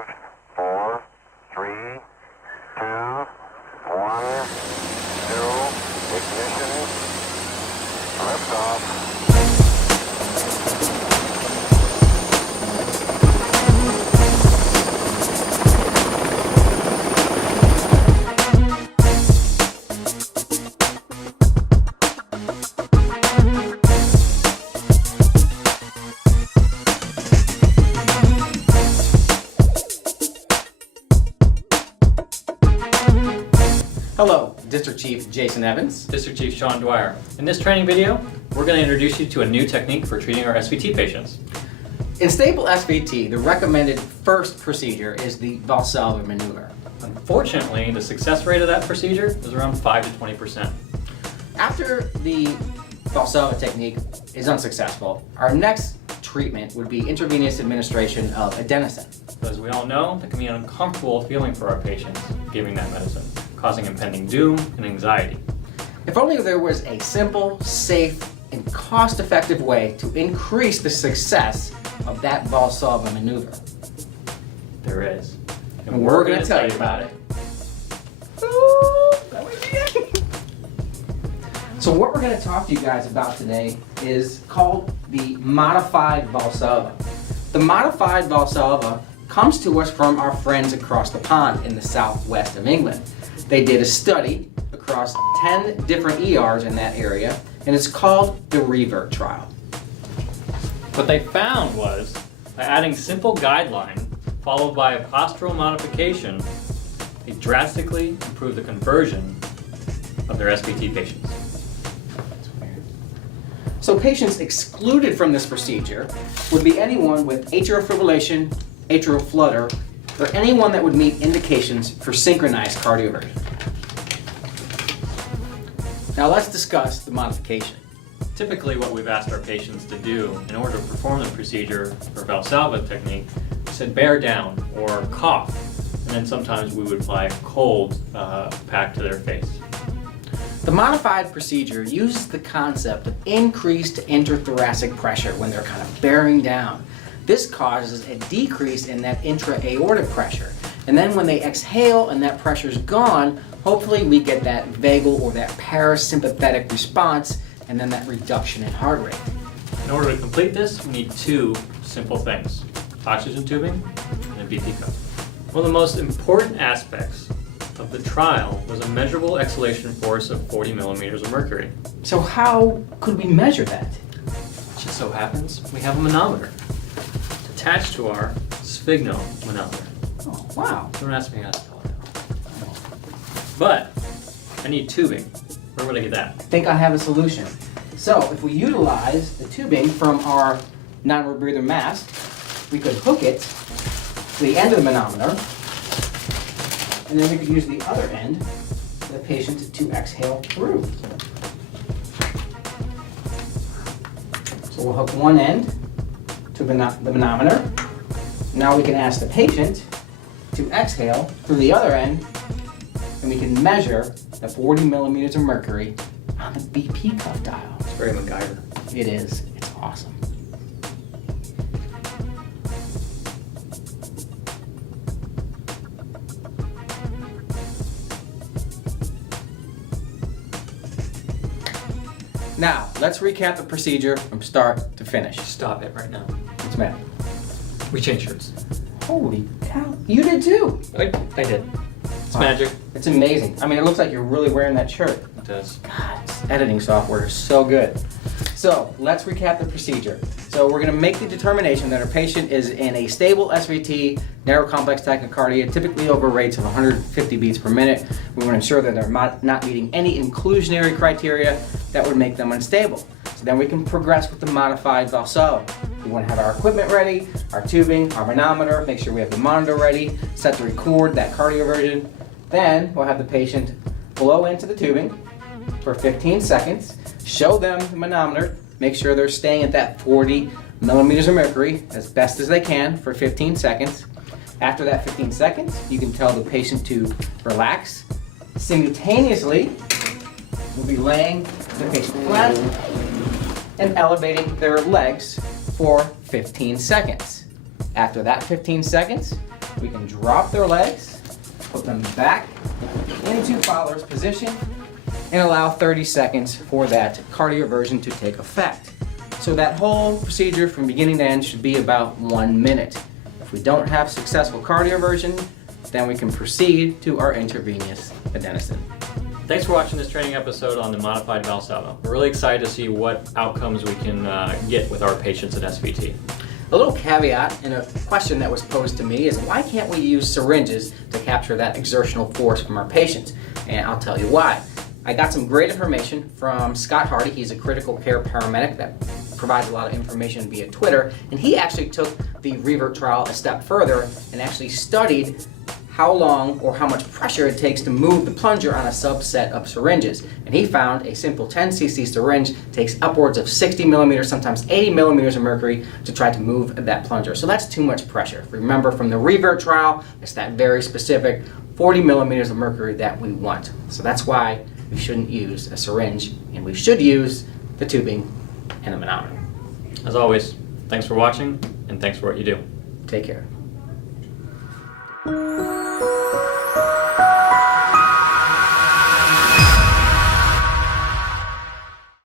5, 4, 3, 2, 1, 0, ignition, liftoff. Hello, District Chief Jason Evans. District Chief Sean Dwyer. In this training video, we're going to introduce you to a new technique for treating our SVT patients. In stable SVT, the recommended first procedure is the Valsalva maneuver. Unfortunately, the success rate of that procedure is around 5 to 20%. After the Valsalva technique is unsuccessful, our next treatment would be intravenous administration of adenosine. As we all know, that can be an uncomfortable feeling for our patients giving that medicine, causing impending doom and anxiety. If only there was a simple, safe, and cost-effective way to increase the success of that Valsalva maneuver. There is. And we're going to tell you about it. So what we're going to talk to you guys about today is called the Modified Valsalva. The Modified Valsalva comes to us from our friends across the pond in the southwest of England. They did a study across 10 different ERs in that area, and it's called the REVERT trial. What they found was, by adding simple guideline followed by a postural modification, they drastically improved the conversion of their SVT patients. So patients excluded from this procedure would be anyone with atrial fibrillation, atrial flutter, or anyone that would meet indications for synchronized cardioversion. Now let's discuss the modification. Typically what we've asked our patients to do in order to perform the procedure for Valsalva technique is to bear down or cough, and then sometimes we would apply a cold pack to their face. The modified procedure uses the concept of increased intrathoracic pressure when they're kind of bearing down. This causes a decrease in that intra-aortic pressure. And then when they exhale and that pressure's gone, hopefully we get that vagal or that parasympathetic response and then that reduction in heart rate. In order to complete this, we need two simple things: oxygen tubing and a BP cup. One of the most important aspects of the trial was a measurable exhalation force of 40 millimeters of mercury. So how could we measure that? It just so happens we have a manometer attached to our sphygmomanometer. Oh, wow. Don't ask me how to spell it out. But I need tubing. Where would I get that? I think I have a solution. So if we utilize the tubing from our non-rebreather mask, we could hook it to the end of the manometer, and then we could use the other end for the patient to exhale through. So we'll hook one end to the manometer. Now we can ask the patient to exhale through the other end, and we can measure the 40 millimeters of mercury on the BP cuff dial. It's very MacGyver. It is. It's awesome. Now, let's recap the procedure from start to finish. Stop it right now. What's the matter? We changed shirts. Holy cow. You did too. I did. It's magic. It's amazing. I mean, it looks like you're really wearing that shirt. It does. God, this editing software is so good. So, let's recap the procedure. So, we're going to make the determination that our patient is in a stable SVT, narrow complex tachycardia, typically over rates of 150 beats per minute. We want to ensure that they're not meeting any inclusionary criteria that would make them unstable. So then we can progress with the modified Valsalva. We want to have our equipment ready, our tubing, our manometer, make sure we have the monitor ready, set to record that cardioversion. Then we'll have the patient blow into the tubing for 15 seconds, show them the manometer, make sure they're staying at that 40 millimeters of mercury as best as they can for 15 seconds. After that 15 seconds, you can tell the patient to relax. Simultaneously, we'll be laying the patient flat and elevating their legs for 15 seconds. After that 15 seconds, We can drop their legs, put them back into Fowler's position, and allow 30 seconds for that cardioversion to take effect. So that whole procedure from beginning to end should be about 1 minute. If we don't have successful cardioversion, then we can proceed to our intravenous adenosine. Thanks for watching this training episode on the Modified Valsalva. We're really excited to see what outcomes we can get with our patients at SVT. A little caveat and a question that was posed to me is why can't we use syringes to capture that exertional force from our patients? And I'll tell you why. I got some great information from Scott Hardy. He's a critical care paramedic that provides a lot of information via Twitter, and he actually took the revert trial a step further and actually studied how long or how much pressure it takes to move the plunger on a subset of syringes. And he found a simple 10 cc syringe takes upwards of 60 millimeters, sometimes 80 millimeters of mercury to try to move that plunger. So that's too much pressure. Remember from the revert trial, it's that very specific 40 millimeters of mercury that we want. So that's why we shouldn't use a syringe, and we should use the tubing and the manometer. As always, thanks for watching, and thanks for what you do. Take care.